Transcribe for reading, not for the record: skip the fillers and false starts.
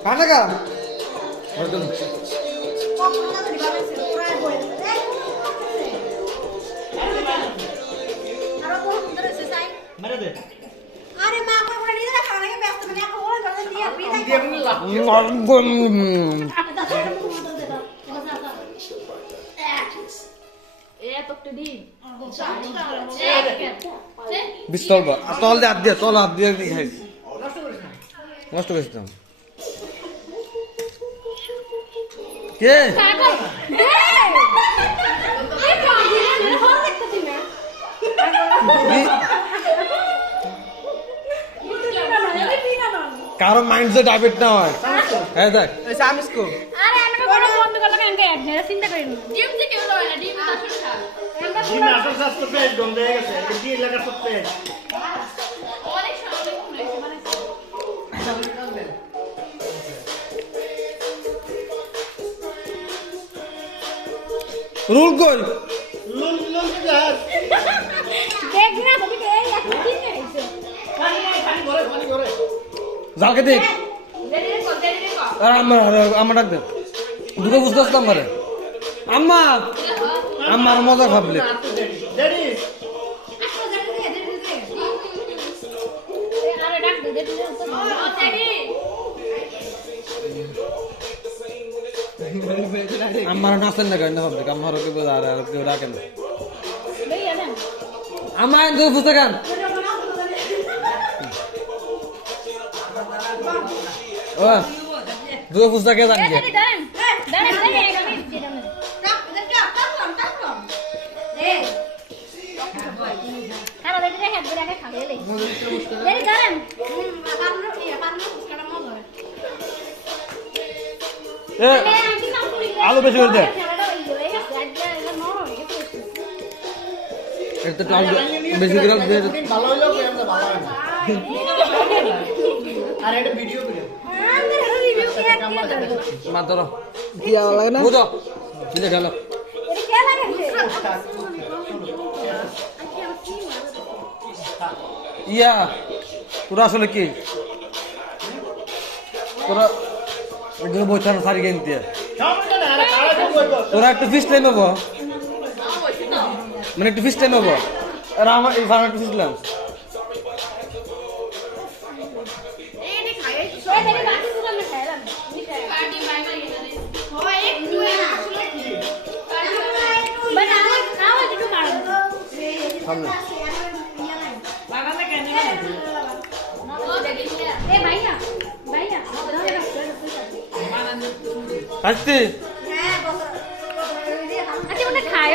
खाना का বিস্তর বা তল দিয়ে হাত দিয়ে খাইছি নষ্ট করেছিলাম কে কারো মাইন্ডসে ডাইভেট না হয় হ্যাঁ দেখ সামিসকো আরে আমি বড় বন্ধ করলে কেন এক চিন্তা করি না ডিম যে কেউ লয় না ডিম আসল খা ডিম আসল স্বাস্থ্য পেজ বন্ধ হয়ে গেছে ডিম লাগা সব পেজ অনেক সামনে হয়েছে মানে রুল কই লুল লুল জাহাজ দেখ না তুমি এই একটা দিন হয়েছে পানি করে যাকে দেখ দেরি কর আর আমার ডাক দে দুটো বুঝতে আসতাম পারে আম্মা আমার মজা ভাবলে ড্যাডি আরে ডাক দে দেরি আমার নাচেন না কেন ভাবলে আমার কেউ আর কেউ ডাকেন না লইয়া দেন আমার দুটো বুঝতে গান ও দুটো বুঝতে কে জানি দেরি দেন আমি দিলাম খানা দেরি রে হেড করে আগে খাবে লই দেরি দেন এ আলু বেশি করে দে একটা তো আলু বেশি করে দে ভালো হইলো কি আমরা ভালো হয় না আর এটা ভিডিও করে মা ধরো কি আওয়া লাগে না বুঝো দিলে ঢালো ইয়া তোরা আসলে কি তোরা একজন বইছান সারি কিনতে সমস্যা না আরে কারা তো কইবো তোরা একটু ফিস টাইম হবো মানে একটু ফিস টাইম হবো আর আমার এই ফার্ম একটু ফিসলাম সামনে আসছি খায়